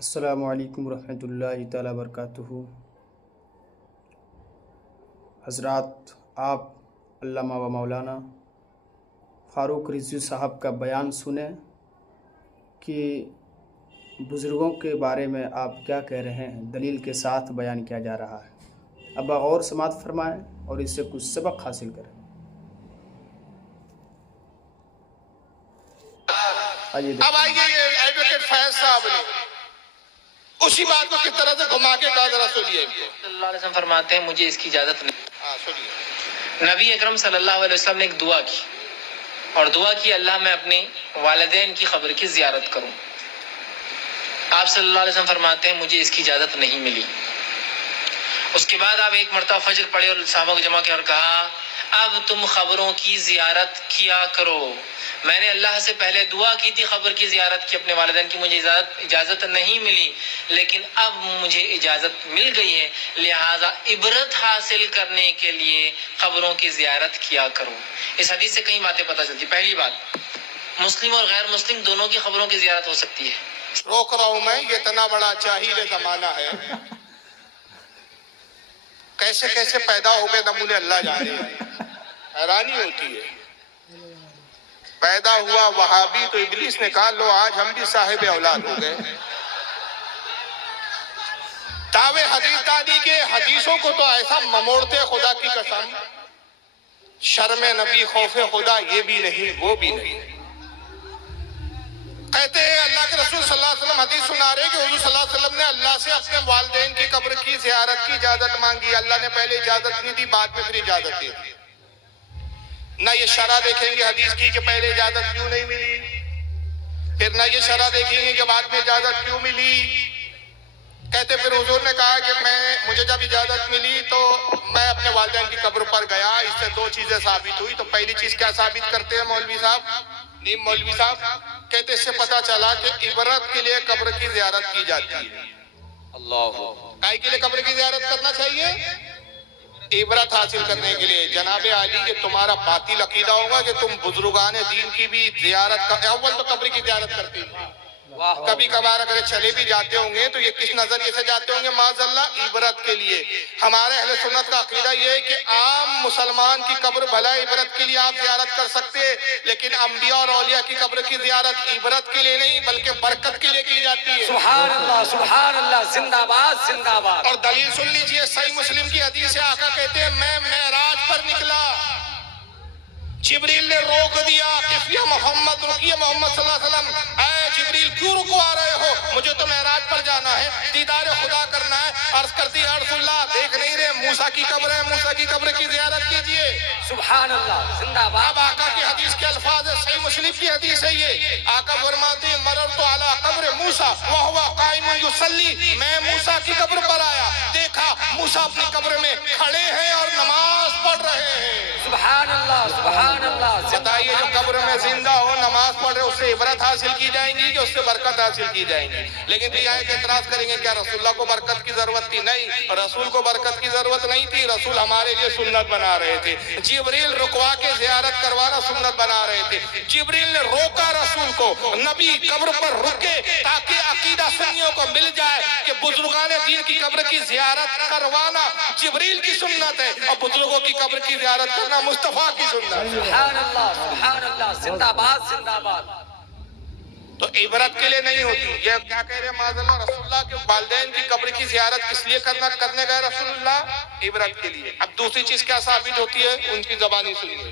السلام علیکم ورحمۃ اللہ تعالیٰ وبرکاتہ۔ حضرات، آپ علامہ و مولانا فاروق رضوی صاحب کا بیان سنیں کہ بزرگوں کے بارے میں آپ کیا کہہ رہے ہیں، دلیل کے ساتھ بیان کیا جا رہا ہے۔ اب غور سماعت فرمائیں اور اس سے کچھ سبق حاصل کریں۔ اب آئیے یہ ایڈوکیٹ فیض صاحب نے اسی بات کو کس طرح سے گھما کے کہا، ذرا سنیے۔ صلی اللہ علیہ وسلم فرماتے ہیں مجھے اس کی اجازت نہیں۔ سنیے۔ نبی اکرم صلی اللہ علیہ وسلم نے ایک دعا کی اور دعا کی اللہ میں اپنے والدین کی قبر کی زیارت کروں۔ آپ صلی اللہ علیہ وسلم فرماتے ہیں مجھے اس کی اجازت نہیں ملی۔ اس کے بعد آپ ایک مرتبہ فجر پڑھے اور صحابہ کو جمع کیا اور کہا اب تم قبروں کی زیارت کیا کرو۔ میں نے اللہ سے پہلے دعا کی تھی قبر کی زیارت کی اپنے والدین کی، مجھے اجازت نہیں ملی، لیکن اب مجھے اجازت مل گئی ہے، لہٰذا عبرت حاصل کرنے کے لیے قبروں کی زیارت کیا کرو۔ اس حدیث سے کئی باتیں پتہ چلتی۔ پہلی بات، مسلم اور غیر مسلم دونوں کی قبروں کی زیارت ہو سکتی ہے۔ روک رہا ہوں میں، یہ اتنا بڑا جاہل زمانہ ہے، کیسے کیسے پیدا ہو گئے نمونے اللہ جانے، حیرانی ہوتی ہے۔ پیدا ہوا وہابی تو ابلیس نے کہا لو آج ہم بھی صاحب اولاد ہو گئے۔ دعوے حدیث دادی کے حدیثوں کو تو ایسا مموڑتے خدا کی قسم، شرم نبی خوف خدا یہ بھی نہیں وہ بھی نہیں۔ کہتے ہیں اللہ کے رسول صلی اللہ علیہ وسلم حدیث سنا رہے کہ حضور صلی اللہ علیہ وسلم نے اللہ سے اپنے والدین کی قبر کی زیارت کی اجازت مانگی، اللہ نے پہلے اجازت نہیں دی، بعد میں پھر اجازت دی۔ نہ یہ شرح دیکھیں گے حدیث کی کہ پہلے اجازت کیوں نہیں ملی، پھر نہ یہ شرح دیکھیں گے کہ بعد میں اجازت کیوں ملی۔ کہتے پھر حضور نے کہا کہ مجھے جب اجازت ملی تو میں اپنے والدین کی قبر پر گیا، اس سے دو چیزیں ثابت ہوئی۔ تو پہلی چیز کیا ثابت کرتے ہیں مولوی صاحب، نیم مولوی صاحب؟ کہتے اس سے پتا چلا کہ عبرت کے لیے قبر کی زیارت کی جاتی ہے۔ اللہ، کائے کے لیے قبر کی زیارت کرنا چاہیے؟ عبرت حاصل کرنے کے لیے۔ جناب عالی یہ تمہارا باطل عقیدہ ہوگا کہ تم بزرگان دین کی بھی زیارت اول تو قبر کی زیارت کرتے ہیں، کبھی کبھار اگر چلے بھی جاتے ہوں گے تو یہ کس نظریے سے جاتے ہوں گے؟ معاذ اللہ عبرت کے لیے۔ ہمارے اہل سنت کا عقیدہ یہ ہے کہ عام مسلمان کی قبر بھلا عبرت کے لیے آپ زیارت کر سکتے، لیکن انبیاء اور اولیاء کی قبر کی زیارت عبرت کے لیے نہیں بلکہ برکت کے لیے کی جاتی ہے۔ سبحان اللہ، زندہ باد زندہ باد۔ اور دلیل سن لیجئے، صحیح مسلم کی حدیث ہے، آقا کہتے ہیں میں معراج پر نکلا، جبریل نے روک دیا کہ یا محمد رکیے، محمد صلی اللہ علیہ وسلم اے جبریل کیوں رکوا رہے ہو، مجھے تو معراج پر جانا ہے، دیدار خدا کرنا ہے۔ عرض کرتی یا رسول اللہ دیکھ نہیں رہے موسیٰ کی قبر ہے، موسیٰ کی قبر کی زیارت کیجئے۔ سبحان اللہ، زندہ باد۔ اب آقا کی حدیث کے الفاظ ہے، صحیح مسلم کی حدیث ہے یہ، آقا فرماتے ہیں مررت علی قبر موسیٰ وہو قائم یصلی، میں موسیٰ کی قبر پر آیا، دیکھا موسیٰ اپنی قبر میں کھڑے ہیں اور نماز پڑھ رہے ہیں۔ سبحان اللہ، سبحان اللہ۔ بتائیے جو قبر میں زندہ ہو نماز پڑھ رہے، اس سے عبرت حاصل کی جائیں گی کہ اس سے برکت حاصل کی جائیں گی؟ لیکن یہ آئے کہ اعتراض کریں گے کیا رسول اللہ کو برکت کی ضرورت تھی؟ نہیں، رسول کو برکت کی ضرورت نہیں تھی، رسول ہمارے لیے سنت بنا رہے تھے۔ جبریل رکوا کے زیارت کروانا سنت بنا رہے تھے، جبریل نے روکا رسول کو، نبی قبر پر رکے تاکہ عقیدہ سنیوں کو مل جائے کہ بزرگان دین کی قبر کی زیارت کروانا جبریل کی سنت ہے اور بزرگوں کی قبر کی زیارت کرنا مصطفیٰ کی سنت ہے۔ سبحان اللہ، زندہ باد زندہ باد۔ تو عبرت کے لیے نہیں ہوتی۔ یہ کیا کہہ رہے ہیں معاذ اللہ، رسول اللہ کے والدین کی قبر کی زیارت کس لیے کرنے گئے رسول اللہ؟ عبرت کے لیے۔ اب دوسری چیز کیا ثابت ہوتی ہے؟ ان کی زبانی سنیے۔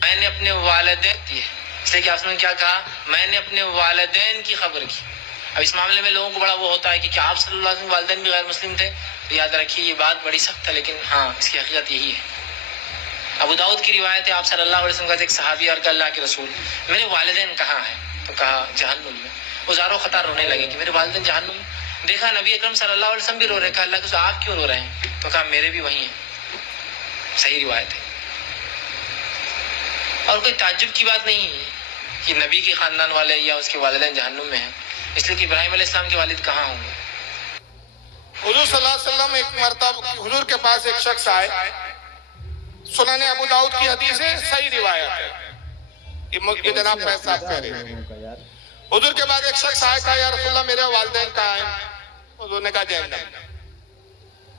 میں نے اپنے والدین کی، اس لیے کہ آپ نے کیا کہا، میں نے اپنے والدین کی قبر کی۔ اب اس معاملے میں لوگوں کو بڑا وہ ہوتا ہے کہ کیا آپ صلی اللہ علیہ وسلم والدین بھی غیر مسلم تھے؟ تو یاد رکھیے یہ بات بڑی سخت ہے، لیکن ہاں اس کی حقیقت یہی ہے۔ ابو داؤد کی روایت ہے، آپ صلی اللہ علیہ وسلم کا ایک صحابی اور کہ اللہ کے رسول میرے والدین کہاں ہیں؟ تو کہا جہنم میں۔ وہ زاروں خطار رونے لگے کہ میرے والدین جہنم میں۔ دیکھا نبی اکرم صلی اللہ علیہ وسلم بھی رو رہے، کہا اللہ کے رسول آپ کیوں رو رہے ہیں؟ تو کہا میرے بھی وہی ہیں۔ صحیح روایت ہے اور کوئی تعجب کی بات نہیں ہے کہ نبی کے خاندان والے یا اس کے والدین جہنم میں ہیں، اس لیے کہ ابراہیم علیہ السلام کے والد کہاں ہوں گے؟ حضور صلی اللہ علیہ وسلم ایک مرتبہ حضور کے پاس ایک شخص آئے، سنن ابو داؤد کی حدیث ہے، صحیح روایت ہے، یہ جناب فیض صاحب کہہ رہے ہیں۔ حضور کے بعد ایک شخص آیا، کہا یا رسول اللہ میرے والدین کہاں ہیں؟ حضور نے کہا جہنم میں۔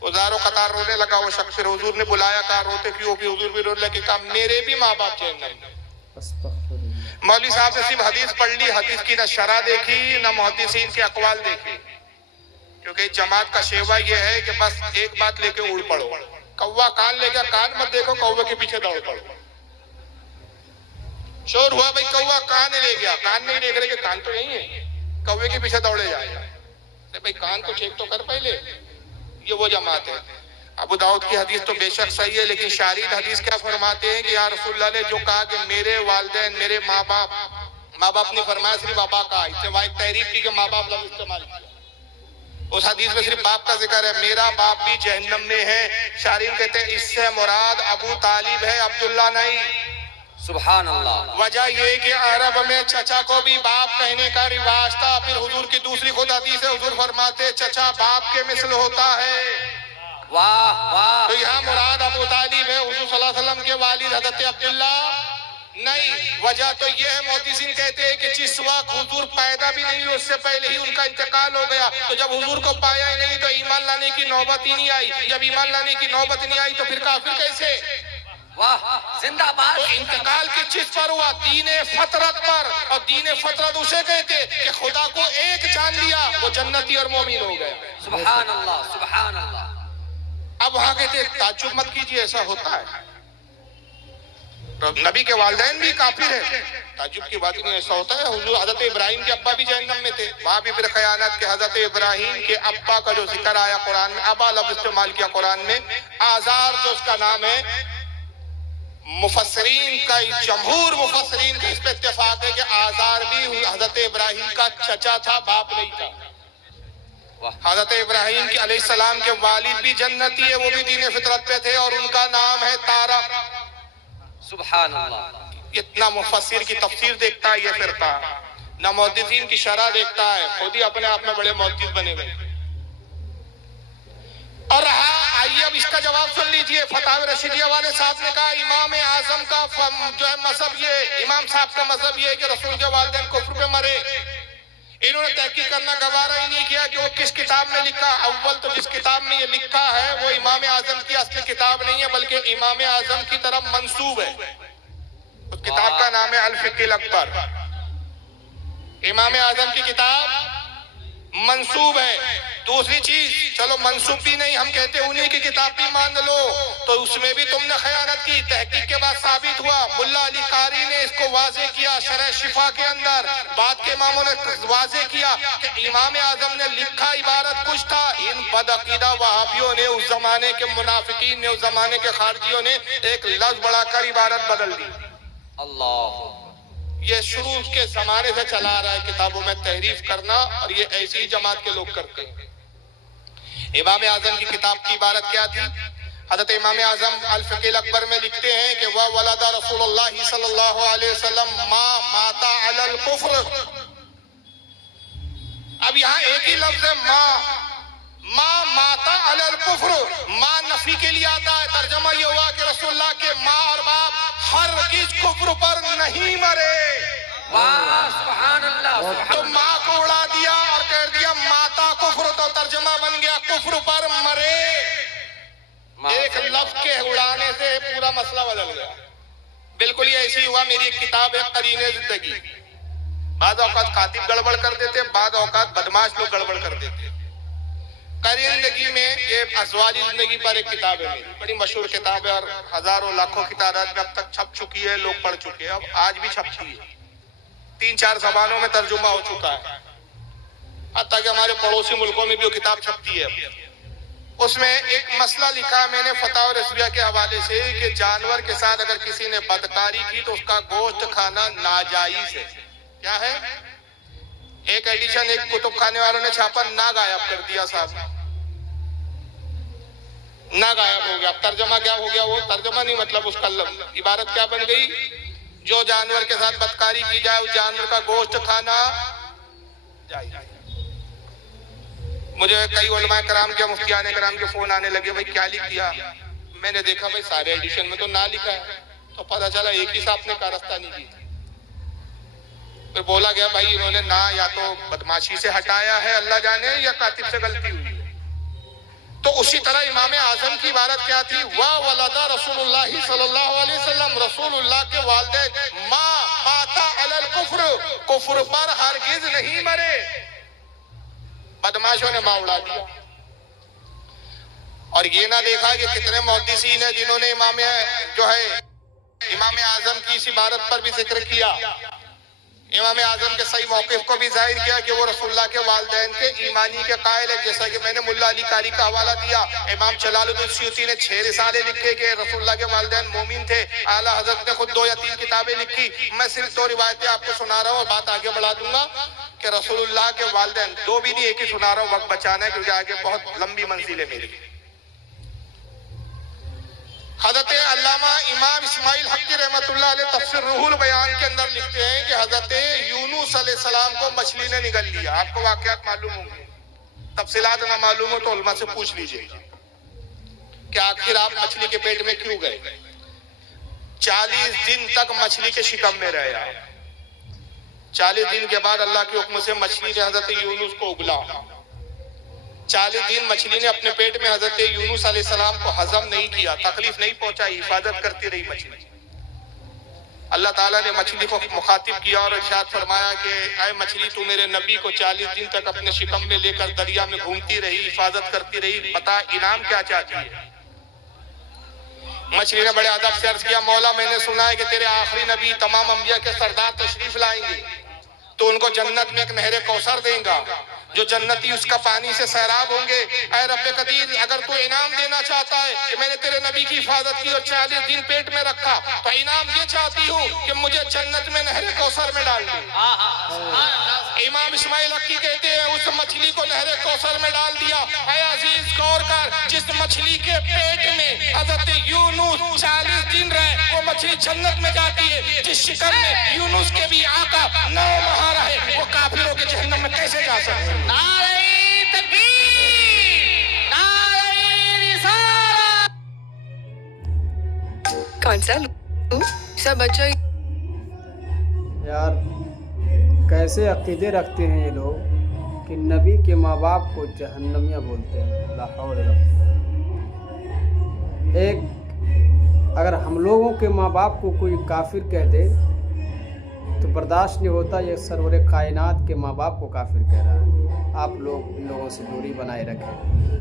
ہزاروں قطار رونے لگا وہ شخص، پھر حضور نے بلایا، کہا روتے کیوں؟ بھی حضور بھی رونے لگے، کہا میرے بھی ماں باپ جہنم میں۔ مولوی صاحب نے صرف حدیث پڑھ لی، حدیث کی نہ شرح دیکھی نہ محدثین کے اقوال دیکھے، کیونکہ جماعت کا شیوا یہ ہے کہ بس ایک بات لے کے اڑ پڑو، کوا کان لے گیا کان مت دیکھو، کوے کے پیچھے دوڑ پڑو۔ شور ہوا بھائی کوا کان لے گیا، کان نہیں دیکھ رہے کہ کان تو نہیں ہے، کوے کے پیچھے دوڑے جائے بھائی کان کو چیک تو کر پہلے۔ یہ وہ جماعت ہے۔ ابو داؤد کی حدیث تو بے شک صحیح ہے، لیکن شارحین حدیث کیا فرماتے ہیں کہ یا رسول اللہ نے جو کہا کہ میرے والدین میرے ماں باپ نے فرمایا صرف ابا کا، اس سے واحد تحریف کی کہ ماں باپ لفظ استعمال کیا۔ اس حدیث میں صرف باپ کا ذکر ہے، میرا باپ بھی جہنم میں ہے۔ شارحین کہتے ہیں اس سے مراد ابو طالب ہے، عبداللہ نہیں۔ سبحان اللہ۔ وجہ یہ کہ عرب میں چچا کو بھی باپ کہنے کا رواج تھا۔ پھر حضور کی دوسری خود حدیث ہے، حضور فرماتے چچا باپ کے مثل ہوتا ہے۔ واہ واہ۔ تو یہاں مراد ابو طالب ہے، حضور صلی اللہ علیہ وسلم کے والد حضرت عبداللہ نہیں۔ وجہ تو یہ ہے، محدثین کہتے ہیں کہ جس وقت حضور پیدا بھی نہیں ہوئے اس سے پہلے ہی ان کا انتقال ہو گیا، تو جب حضور کو پایا ہی نہیں تو ایمان لانے کی نوبت ہی نہیں آئی۔ جب ایمان لانے کی نوبت نہیں آئی تو پھر کافر کیسے؟ واہ زندہ باد۔ تو انتقال کس چیز پر ہوا؟ دین فطرت پر، اور دین فطرت اسے کہتے کہ خدا کو ایک جان لیا وہ جنتی اور مومن ہو گئے۔ سبحان اللہ سبحان اللہ۔ اب وہاں کہتے تعجب مت کیجئے، ایسا ہوتا ہے، نبی کے والدین بھی کافر ہیں، تعجب کی بات نہیں، ایسا ہوتا ہے۔ حضور حضرت ابراہیم کے ابا بھی جہنم میں تھے، وہاں بھی پھر خیانت کے حضرت ابراہیم کے ابا کا جو ذکر آیا قرآن میں، ابا لفظ استعمال کیا قرآن میں، آزار جو اس کا نام ہے، مفسرین کا جمہور مفسرین کا اس پہ اتفاق ہے کہ آزار بھی حضرت ابراہیم کا چچا تھا، باپ نہیں تھا۔ حضرت ابراہیم کے علیہ السلام کے والد بھی جنتی ہے، وہ بھی دین فطرت پہ تھے، اور ان کا نام ہے تارق۔ سبحان اللہ۔ اتنا مفسر کی تفسیر دیکھتا ہے یہ فرقہ، نہ محدثین کی شرح دیکھتا ہے، خود ہی اپنے آپ میں بڑے محدث بنے ہوئے۔ اور رہا، آئیے اب اس کا جواب سن لیجئے۔ فتاوی رشیدیہ والے صاحب نے کہا امام اعظم کا جو ہے مذہب یہ، امام صاحب کا مذہب یہ ہے کہ رسول کے والدین کفر پہ مرے۔ انہوں نے تحقیق کرنا گوارا ہی نہیں کیا کہ وہ کس کتاب میں لکھا۔ اول تو جس کتاب میں یہ لکھا ہے وہ امام اعظم کی اصلی کتاب نہیں ہے، بلکہ امام اعظم کی طرف منسوب ہے۔ اس کتاب کا نام ہے الفقہ الاکبر، امام اعظم کی کتاب منسوب ہے۔ دوسری چیز، چلو منسوب بھی نہیں، ہم کہتے انہی کی کتاب بھی مان لو، تو اس میں بھی تم نے خیانت کی۔ تحقیق کے بعد ثابت ہوا، ملا علی قاری نے اس کو واضح کیا شرح شفا کے اندر، بعد کے اماموں نے واضح کیا کہ امام اعظم نے لکھا عبارت کچھ تھا، ان بدعقیدہ وہابیوں نے، اس زمانے کے منافقین نے، اس زمانے کے خارجیوں نے ایک لفظ بڑھا کر عبارت بدل دی۔ اللہ۔ یہ شروع کے زمانے سے چلا رہا ہے کتابوں میں تحریف کرنا، اور یہ ایسی ہی جماعت کے لوگ کرتے ہیں۔ امام اعظم کی کتاب کی عبارت کیا تھی؟ حضرت امام اعظم الفقہ الاکبر میں لکھتے ہیں کہ وَوَلَدَ رسول اللہ صلی اللہ علیہ وسلم مَا مَاتَ عَلَى الْكُفْرِ۔ اب یہاں ایک ہی لفظ ہے مَا مَاتَ عَلَى الْكُفْرِ، ماں نفی کے لیے آتا ہے۔ ترجمہ یہ ہوا کہ رسول اللہ کے ماں اور باپ ہرگز کفر پر نہیں مرے۔ واہ سبحان اللہ۔ تو ماں کو اڑا دیا اور کہہ دیا ماتا کفر، تو ترجمہ بن گیا کفر پر مرے۔ ایک لفظ کے اڑانے سے پورا مسئلہ بدل گیا۔ بالکل یہ ایسی ہوا، میری ایک کتاب ہے قرین زندگی، بعض اوقات کاتب گڑبڑ کر دیتے، بعض اوقات بدماش لوگ گڑبڑ کر دیتے۔ قرین زندگی میں یہ ازواجی زندگی پر ایک کتاب ہے میری، بڑی مشہور کتاب ہے، اور ہزاروں لاکھوں کی تعداد میں اب تک چھپ چکی ہے، لوگ پڑھ چکے ہیں، اب آج بھی چھپتی ہے، 3-4 زبانوں میں ترجمہ ہو چکا ہے، حتیٰ کہ ہمارے پڑوسی ملکوں میں بھی وہ کتاب چھپتی ہے۔ اس میں ایک مسئلہ لکھا میں نے فتاوی رضویہ کے حوالے سے کہ جانور کے ساتھ اگر کسی نے بدکاری کی تو اس کا گوشت کھانا ناجائز ہے۔ کیا ہے؟ ایک ایڈیشن ایک کتب خانے والوں نے چھاپا، نا غائب کر دیا صاحب، نا غائب ہو گیا۔ اب ترجمہ کیا ہو گیا؟ وہ ترجمہ نہیں، مطلب اس کا عبارت کیا بن گئی؟ جو جانور کے ساتھ بدکاری کی جائے اس جانور کا گوشت کھانا جائز۔ مجھے کئی علماء کرام کے، مفتیان کرام کے فون آنے لگے، بھائی کیا لکھ دیا؟ میں نے دیکھا بھائی سارے ایڈیشن میں تو نہ لکھا ہے، تو پتہ چلا ایک ہی صاحب نے کارستانی کی۔ پھر بولا گیا بھائی انہوں نے نہ یا تو بدماشی سے ہٹایا ہے اللہ جانے یا کاتب سے غلطی ہوئی ہے۔ تو اسی طرح امام اعظم کی عبارت کیا تھی؟ وَوَلَدَ رسول اللہ صلی اللہ علیہ وسلم، رسول اللہ کے والدین ما ماتا علی الکفر، کفر پر ہرگز نہیں مرے۔ بدماشوں نے ماں اڑا دیا، اور یہ نہ دیکھا کہ کتنے محدثین ہیں جنہوں نے امام اعظم کی اس عبارت پر بھی ذکر کیا، امام اعظم کے صحیح موقف کو بھی ظاہر کیا کہ وہ رسول اللہ کے والدین کے ایمانی کے قائل ہے، جیسا کہ میں نے ملا علی قاری کا حوالہ دیا۔ امام جلال الدین سیوطی نے 6 رسالے لکھے کہ رسول اللہ کے والدین مومن تھے، اعلیٰ حضرت نے خود 2 یا 3 کتابیں لکھی۔ میں صرف 2 روایتیں آپ کو سنا رہا ہوں اور بات آگے بڑھا دوں گا کہ رسول اللہ کے والدین 2 بھی نہیں، ایک ہی سنا رہا ہوں، وقت بچانا ہے کیونکہ آگے بہت لمبی منزل ہے میری۔ حضرت علامہ امام اسماعیل حقی رحمۃ اللہ علیہ تفسیر روح البیان کے اندر لکھتے ہیں کہ حضرت یونس علیہ السلام کو مچھلی نے نگل لیا۔ آپ کو واقعات معلوم ہوں گے، تفصیلات نہ معلوم ہو تو علماء سے پوچھ لیجئے کہ آخر آپ مچھلی کے پیٹ میں کیوں گئے؟ 40 دن تک مچھلی کے شکم میں رہے آپ۔ 40 دن کے بعد اللہ کے حکم سے مچھلی نے حضرت یونس کو اگلا۔ 40 دن مچھلی نے اپنے پیٹ میں حضرت یونس علیہ السلام کو ہضم نہیں کیا، تکلیف نہیں پہنچائی، حفاظت کرتی رہی مچھلی۔ اللہ تعالیٰ نے مچھلی کو مخاطب کیا اور ارشاد فرمایا کہ اے مچھلی، تو میرے نبی کو 40 دن تک اپنے شکم میں لے کر دریا میں گھومتی رہی، حفاظت کرتی رہی، بتا انعام کیا چاہتی ہے؟ مچھلی نے بڑے ادب سے عرض کیا، مولا میں نے سنا ہے کہ تیرے آخری نبی تمام انبیاء کے سردار تشریف لائیں گے تو ان کو جنت میں ایک نہر کوثر دیں گا، جو جنتی اس کا پانی سے سیراب ہوں گے۔ اے رب قدیر، اگر تو انعام دینا چاہتا ہے کہ میں نے تیرے نبی کی حفاظت کی اور 40 دن پیٹ میں رکھا، تو انعام یہ چاہتی ہوں کہ مجھے جنت میں نہر کوثر میں ڈال دے۔ امام اسماعیل حقی کہتے ہیں اس مچھلی کو نہر کوثر میں ڈال دیا۔ اے عزیز غور کر، جس مچھلی کے پیٹ میں حضرت یونس 40 دن رہے، وہ مچھلی جنت میں جاتی ہے۔ جس شکم میں یونس کے بھی آقا 9 ماہ رہے، وہ کافروں کے جہنم میں کیسے جا سکتے؟ نعرہ تکبیر، نعرہ رسالت۔ کون سا سب بچوں یار کیسے عقیدے رکھتے ہیں یہ لوگ کہ نبی کے ماں باپ کو جہنمیہ بولتے ہیں۔ لا حول ولا قوة۔ ایک اگر ہم لوگوں کے ماں باپ کو کوئی کافر کہہ دے تو برداشت نہیں ہوتا، یہ سرور کائنات کے ماں باپ کو کافر کہہ رہا ہے۔ آپ لوگ ان لوگوں سے دوری بنائے رکھیں۔